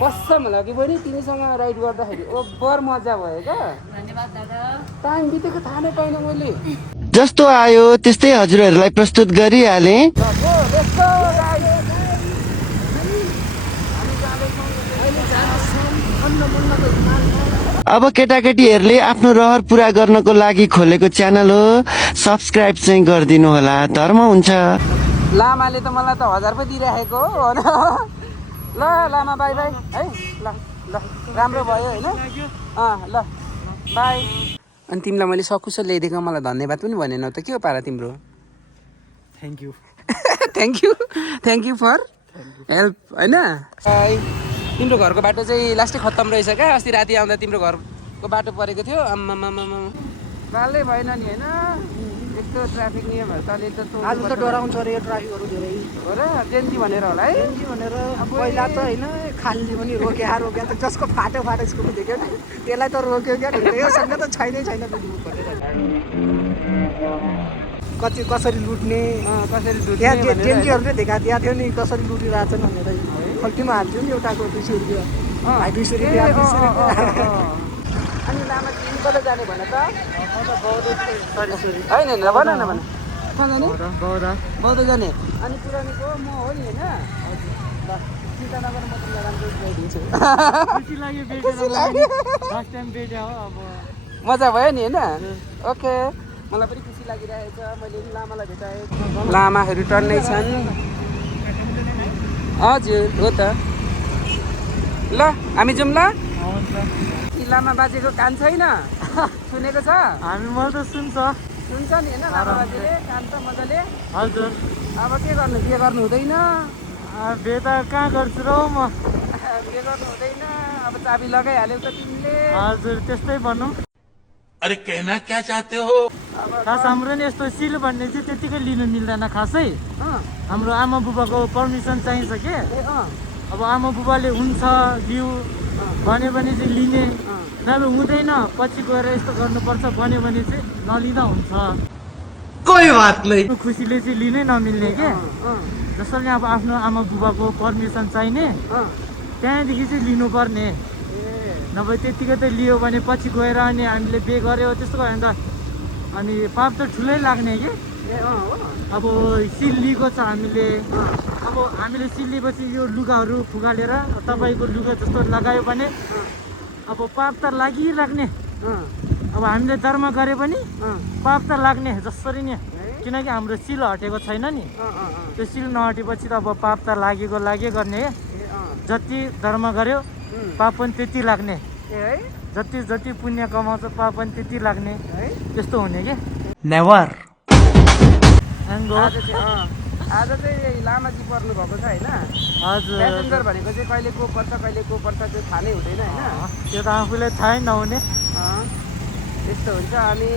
कसम लाग्यो बहिनी तिमीसँग राइड गर्दाखेरि ओभर मजा भयो क्या। धन्यवाद दादा। टाइम बितेको थाहा नै पाइनँ मैले। जस्तो आयो त्यस्तै हजुरहरूलाई प्रस्तुत गरिहाले। अब केटाकेटीहरूले आफ्नो रहर पुरा गर्नको लागि खोलेको च्यानल हो, सब्सक्राइब चाहिँ गरिदिनु होला, धर्म हुन्छ। लामाले त मलाई त 1000 पो दिइराखेको हो न। ल लामा बाई बाई है। ल ल राम्रो भयो होइन। ल बाई। अनि तिमीलाई मैले सकुशल ल्याइदिएको मलाई धन्यवाद पनि भनेनौ त, के हो पारा तिम्रो? Thank you thank you for help होइन। तिम्रो घरको बाटो चाहिँ लास्टै खत्तम रहेछ क्या। अस्ति राति आउँदा तिम्रो घरको बाटो परेको थियो। आम्मामामा गालै भएन नि होइन। यस्तो ट्राफिक नियमहरू तले त आज त डराउँछ अरे यो ट्राफिकहरू धेरै हो र। जेन्जी भनेर होला है। जेन्जी भनेर पहिला त होइन खाली पनि रोक्या त जसको फाटो स्कुटी देख्यो नि त्यसलाई त रोक्यो क्या। योसँग त छैनै छैन कसरी लुट्ने त्यहाँ जेन्जीहरूले देखाएको दिएको थियो नि कसरी लुटिरहेछन् भनेर। खल्तीमा हाल्थ्यो नि एउटाको 200 रुपियाँ, 200 रुपियाँ। अनि लामा तिमी कता जाने भन त? सरी होइन भन न भन। कहाँ जाने? बौद्ध जाने। अनि पुरानीको म हो नि होइन। ल चिन्ता नगर, म तिमीलाई राम्रो ल्याइदिन्छु। खुसी लाग्यो फर्स्ट टाइम भेट्या हो। अब मजा भयो नि होइन। ओके मलाई पनि खुसी लागिरहेको छ। मैले पनि लामालाई भेटाएँ। लामाहरू टन्नै छन्। हजुर हो त। ल हामी जाउँ ल। लामा बाजेको कान छैन सुनेको छ? मैले त सुन्छ नि होइन लामा बाजेले कान त मजाले। हजुर। अब के गर्नु, बिहे गर्नु हुँदैन। बे त कहाँ गर्छु र म? बिहे गर्नु हुँदैन। अब चाबी लगाइहाल्यौ त तिमीले। हजुर त्यस्तै भनौँ। अरे कहना क्या चाहते हो? खास हाम्रो नि यस्तो सिल भन्ने चाहिँ त्यतिकै लिनु मिल्दैन खासै। हाम्रो आमा बुबाको पर्मिसन चाहिन्छ के। अब आमा बुबाले हुन्छ लिऊ भन्यो भने चाहिँ लिने, नभए हुँदैन पछि गएर यस्तो गर्नुपर्छ भन्यो भने चाहिँ नलिँदा हुन्छ। कोही बात नहीं। खुसीले चाहिँ लिनै नमिल्ने के। जसरी अब आफ्नो आमा बुबाको पर्मिसन चाहिने त्यहाँदेखि चाहिँ लिनुपर्ने। नभए त्यतिकै त लियो भने पछि गएर अनि हामीले बे गऱ्यो त्यस्तो भयो भने त अनि पाप त ठुलै लाग्ने कि। अब सिल लिएको छ हामीले। अब हामीले सिल लिएपछि यो लुगाहरू फुगालेर तपाईँको लुगा जस्तो लगायो भने अब पाप त लागिराख्ने। अब हामीले धर्म गरे पनि पाप त लाग्ने जसरी नि, किनकि हाम्रो सिल हटेको छैन नि। त्यो सिल नहटेपछि त अब पाप त लागे गर्ने। जति धर्म गर्यो पाप पनि त्यति लाग्ने। जति पुण्य कमाउँछ पाप पनि त्यति लाग्ने। त्यस्तो हुने के। नेभर। आज चाहिँ लामाजी पर्नु भएको छ होइन। हजुर। प्यासेन्जर भनेको चाहिँ कहिले को पर्छ त्यो थाहा नै हुँदैन होइन। त्यो त आफूलाई थाहै नहुने। त्यस्तो हुन्छ। अनि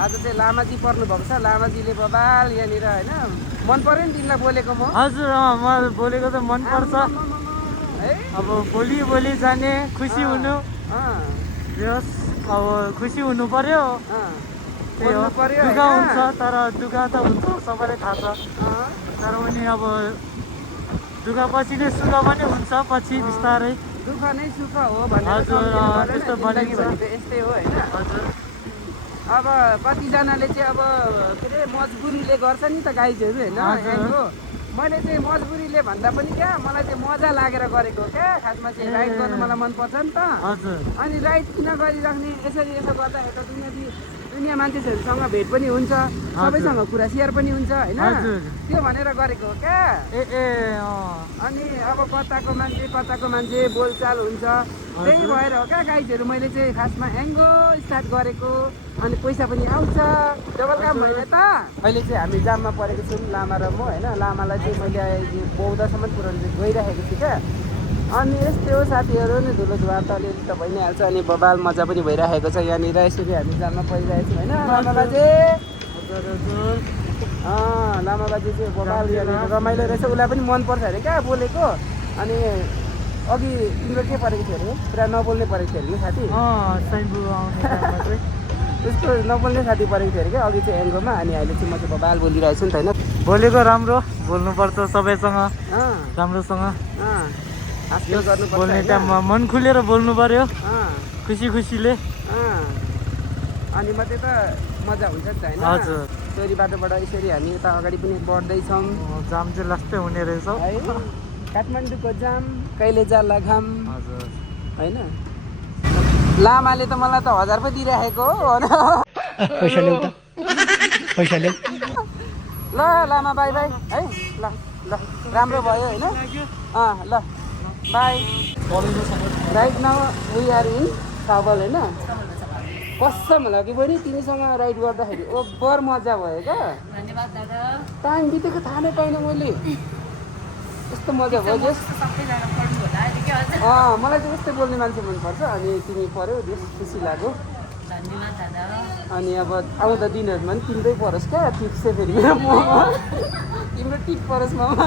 आज चाहिँ लामाजी पर्नु भएको छ। लामाजीले बबाल यहाँनिर होइन। मन पर्यो नि तिमीलाई बोलेको म? हजुर मलाई बोलेको त मनपर्छ। अब भोलि जाने खुसी हुनु। अब खुसी हुनु पर्यो। त्यही हो, दुःख हुन्छ तर दुःख त हुन्छ सबैलाई थाहा छ। तर पनि अब दुःख पछि नै सुख पनि हुन्छ पछि बिस्तारै। दुःख नै सुख हो भनेर। हजुर त्यस्तो बनिन्छ। यस्तै हो होइन। हजुर। अब कतिजनाले चाहिँ अब के अरे मजबुरीले गर्छ नि त गाइजहरू होइन। मैले चाहिँ मजबुरीले भन्दा पनि क्या मलाई चाहिँ मजा लागेर गरेको क्या। खासमा चाहिँ राइड गर्नु मलाई मनपर्छ नि त। अनि राइड किन गरिराख्ने, यसो गर्दाखेरि त दुनियाँ मान्छेहरूसँग भेट पनि हुन्छ, सबैसँग कुरा सेयर पनि हुन्छ होइन। त्यो भनेर गरेको हो क्या। अनि अब कताको मान्छे बोलचाल हुन्छ। त्यही भएर हो क्या गाइजहरू मैले चाहिँ खासमा एङ्गो स्टार्ट गरेको। अनि पैसा पनि आउँछ, डबल काम होइन त। अहिले चाहिँ हामी जाममा परेको छौँ लामा र म होइन। लामालाई चाहिँ मैले बौद्धसम्म पुऱ्याउनु गइराखेको छु क्या। अनि यस्तै हो साथीहरू नि, धुलो धुवा त अलिअलि त भइ नै हाल्छ। अनि बबाल मजा पनि भइरहेको छ यहाँनिर। यसरी हामी जाममा परिरहेको छौँ होइन। लामा बाजे चाहिँ बबाल यहाँनिर रमाइलो रहेछ। उसलाई पनि मनपर्छ अरे क्या बोलेको। अनि अघि तिम्रो के परेको थियो अरे? पुरा नबोल्ने परेको थियो अरे नि साथी। त्यस्तो नबोल्ने साथी परेको थियो अरे क्या अघि चाहिँ एङ्गोमा। अनि अहिले चाहिँ म चाहिँ बबाल बोलिरहेको छु नि त होइन। बोलेको राम्रो बोल्नुपर्छ सबैसँग राम्रोसँग। हाँसखेल गर्नुपर्छ बोल्ने होइन? टाइममा मन खुलेर बोल्नु पर्यो अँ, खुसी खुसीले। अँ। अनि मात्रै त मजा हुन्छ नि त होइन? हजुर। चोरी बाटोबाट यसरी हामी यता अगाडि पनि बढ्दैछौँ जाम चाहिँ लास्टै हुने रहेछ है। काठमाडौँको जाम कहिले जाला घाम हजुर। होइन? लामाले त मलाई त 1000 पो दिइराखेको हो न। पैसा ल्याउ त पैसा ल्याउ। ल लामा बाई बाई है। ल ल राम्रो भयो होइन? अँ ल bye. Right now we are in सावल होइन? कसम लाग्यो बहिनी तिमीसँग राइड गर्दाखेरि ओभर मजा भयो क्या। धन्यवाद दादा। टाइम बितेको थाहा नै पाइनँ मैले। यस्तो मजा भयो जस सबैजना पढ्नु होला अहिले के अझ। मलाई चाहिँ यस्तै बोल्ने मान्छे मनपर्छ अनि तिमी पऱ्यौ बेस खुसी लाग्यो। धन्यवाद दादा। अनि अब आउँदा दिनहरूमा पनि तिम्रै परोस् क्या टिप चाहिँ फेरि मेरो मोमा तिम्रो टिप परोस् मोमा।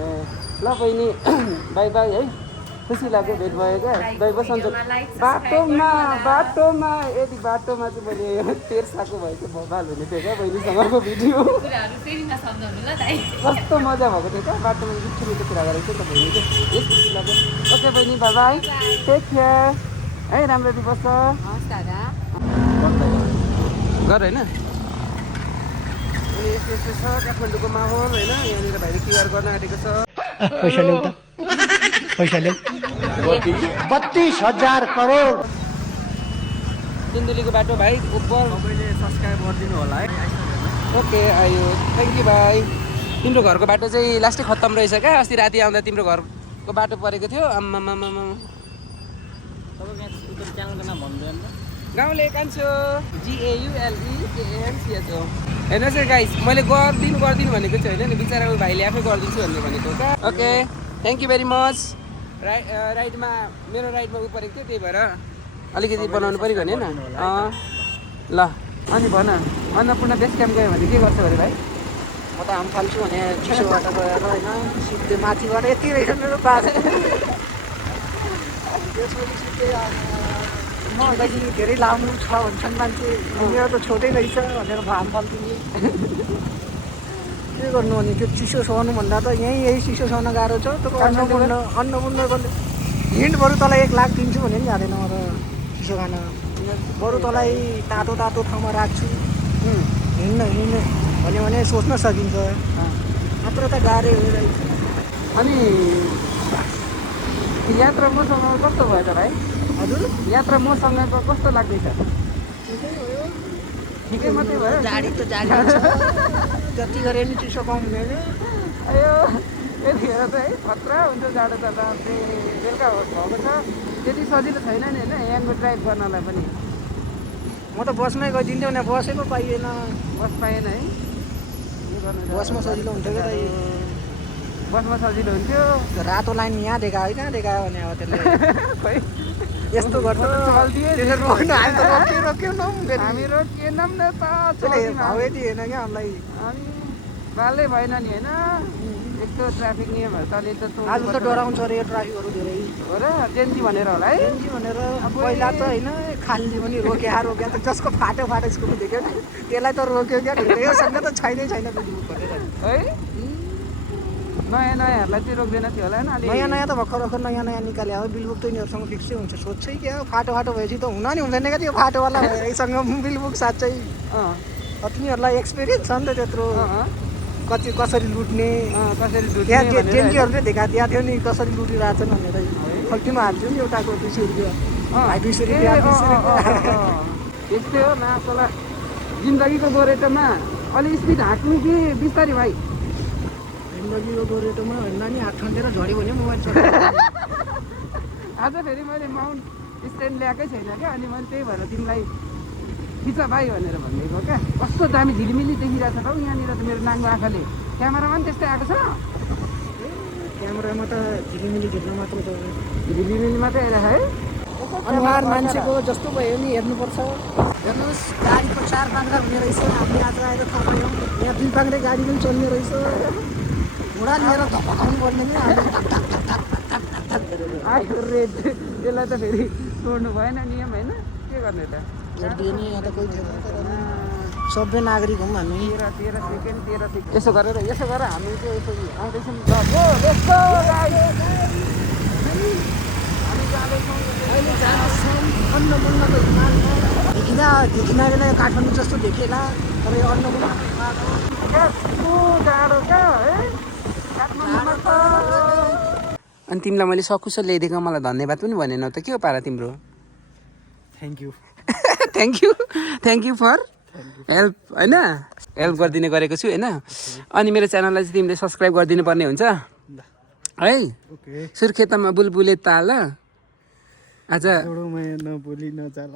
ए ल बहिनी बाई बाई है। खुसी लाग्यो भेट भयो क्या दैव सन्चो। बाटोमा यदि बाटोमा चाहिँ मैले तेर्साको भए चाहिँ भोपाल हुने थियो क्या बहिनीसँगको भिडियो। कस्तो मजा भएको थियो क्या बाटोमा मिठो मिठो कुरा गरेको थियो त बहिनी चाहिँ यस खुसी लाग्यो। ओके बहिनी बाई बाई टेक केयर है। राम्रो दिवस छ गर होइन? अनि यस्तो यस्तो छ काठमाडौँको माहौल होइन? यहाँनिर भाइले क्युआर गर्न आँटेको छ। पैसा ल्याउ त पैसा ल्याउ। 32,000 करोड। सिन्धुलीको बाटो भाइ उपर। तपाईँले सब्सक्राइब गरिदिनु होला है। ओके आयो थ्याङ्क यू भाइ। तिम्रो घरको बाटो चाहिँ लास्टै खत्तम रहेछ क्या। अस्ति राति आउँदा तिम्रो घरको बाटो परेको थियो। आम्मामामा तपाईँको च्यानलको नाम भन्दैन त? गाउँले कान्छो GAULEANCHO। हेर्नुहोस् है गाइस मैले गरिदिनु भनेको चाहिँ होइन नि बिचरा भाइले आफै गरिदिन्छु भनेको क्या। Okay thank you very much. राइडमा मेरो राइडमा उ परेको थियो त्यही भएर अलिकति बनाउनु पऱ्यो भने होइन? ल अनि भन अन्नपूर्ण बेस क्याम्प गयो भने के गर्छ अरे भाइ? म त आम फाल्छु भने चिसोबाट गएर होइन सिधै माथिबाट यति रहेछ मेरो बाजे। त्यसपछि सिधै मलाई धेरै लामो छ भन्छन् मान्छे मेरो त छोटै रहेछ भनेर आम फाल्छु। के गर्नु भने त्यो चिसो सहनु भन्दा त यही चिसो सहन गाह्रो छ। त्यो अन्नपूर्ण हिँड बरु तँलाई 1 लाख दिन्छु भने पनि जाँदैन म त चिसो खान। बरु तँलाई तातो तातो ठाउँमा राख्छु हिँड्न भन्यो भने सोच्न सकिन्छ। मात्र त गाह्रै हो रहेछ। अनि यात्रा मसँग कस्तो भयो त भाइ? हजुर यात्रा मसँगको कस्तो लाग्दैछ? ठिकै मात्रै भयो? जाडी त जाडी छ जति गरे नि चिसो कम हुँदैन। अयो यतिखेर त है खतरा हुन्छ जाडो त। बेलुका भएको छ त्यति सजिलो छैन नि होइन यहाँको ड्राइभ गर्नलाई पनि। म त बसमै गइदिन्थेँ भने बसै पो पाइएन। बस पाएन है? के गर्नु त? बसमा सजिलो हुन्थ्यो क्या त। बसमा सजिलो हुन्थ्यो। त्यो रातो लाइन यहाँ देखायो कहाँ देखायो भने अब त्यसले खोइ यस्तो गर्छ। चल्थ्यो त्यसरी रोक्नु हामी त रोक्यो न हामी रोकिएनौँ न त। त्यसले भावै दिएन क्या हामीलाई। अनि बालै भएन नि होइन? यस्तो ट्राफिक नियमहरू तले त आज त डराउँछ अरे यो ट्राफिकहरू धेरै हो र जेन्जी भनेर होला है? एनजी भनेर पहिला त होइन खाली पनि रोक्या त जसको फाटो स्कुटी देख्यो नि त्यसलाई त रोक्यो क्या। योसँग त छैन बिजुली भनेर है नयाँहरूलाई चाहिँ रोक्दैन थियो होला होइन? नयाँ त भर्खर नयाँ निकाले हो। बिल बुक त यिनीहरूसँग फिक्सै हुन्छ। सोध्छै क्या फाटो भएपछि त हुन नि हुँदैन क्या त्यो फाटोवाला यसँग बिल बुक साँच्चै। तिनीहरूलाई एक्सपिरियन्स छ नि त त्यत्रो कसरी लुट्ने। कसरी त्यहाँ जेन्जीहरूले देखाएको थियो नि कसरी लुटिरहेछन् भनेर खल्तीमा हाल्थ्यो नि एउटाको 200 रुपियाँ 200 रुपियाँ 200 रुपियाँ। यस्तै हो मासला जिन्दगीको गोरेटोमा अलि स्पिड हाँक्नु कि बिस्तारी भाइ? जिन्दगीको गोरेटोमा भन्दा नि हात ठन्डेर झऱ्यो भने मोबाइल चल्छ। आज फेरि मैले माउन्ट स्ट्यान्ड ल्याएकै छैन क्या। अनि मैले त्यही भएर तिमीलाई खिच भाइ भनेर भनिदिएको क्या। कस्तो दामी झिलिमिली देखिरहेको छ हौ यहाँनिर त मेरो नाङ्गो आँखाले। क्यामेरामा पनि त्यस्तै आएको छ? क्यामेरामा त झिलिमिली झिल्न मात्र त झिलिमिली मात्रै आइरहेको है? अनुहार मान्छेको जस्तो भयो नि हेर्नुपर्छ। हेर्नुहोस् गाडीको 4 पाङ्ग्रा हुने रहेछ। हामीले आज आएर थाहा पायौँ यहाँ 2 पाङ्ग्रे गाडी पनि चल्ने रहेछ। घोडा लिएर धपाउनु पर्ने नि आयो रेड। त्यसलाई त फेरि छोड्नु भएन नियम होइन? के गर्ने त? यहाँ त कोही थिएन तर सभ्य नागरिक हौँ हामी। 13 सेकेन्ड यसो गरेर हामी चाहिँ यसो आउँदैछौँ। ल गो लेट्स गो गाइस। हामी जाँदैछौँ अहिले जाँदैछौँ अन्नपूर्णको हिमालमा। देखिँदा बेला यो काठमाडौँ जस्तो देखिएला, तर यो अन्नपूर्णको हिमाल हो। कस्तो जाडो क्या है काठमाडौँमा त। अनि तिमीलाई मैले सकुशल ल्याइदिएको मलाई धन्यवाद पनि भनेनौ त, के हो पारा तिम्रो? Thank you. Thank you for help होइन, हेल्प गरिदिने गरेको छु होइन। अनि मेरो च्यानललाई चाहिँ तिमीले सब्सक्राइब गरिदिनु पर्ने हुन्छ है। ओके सुर्खेतमा बुलबुले ताल आज नबोली नचाल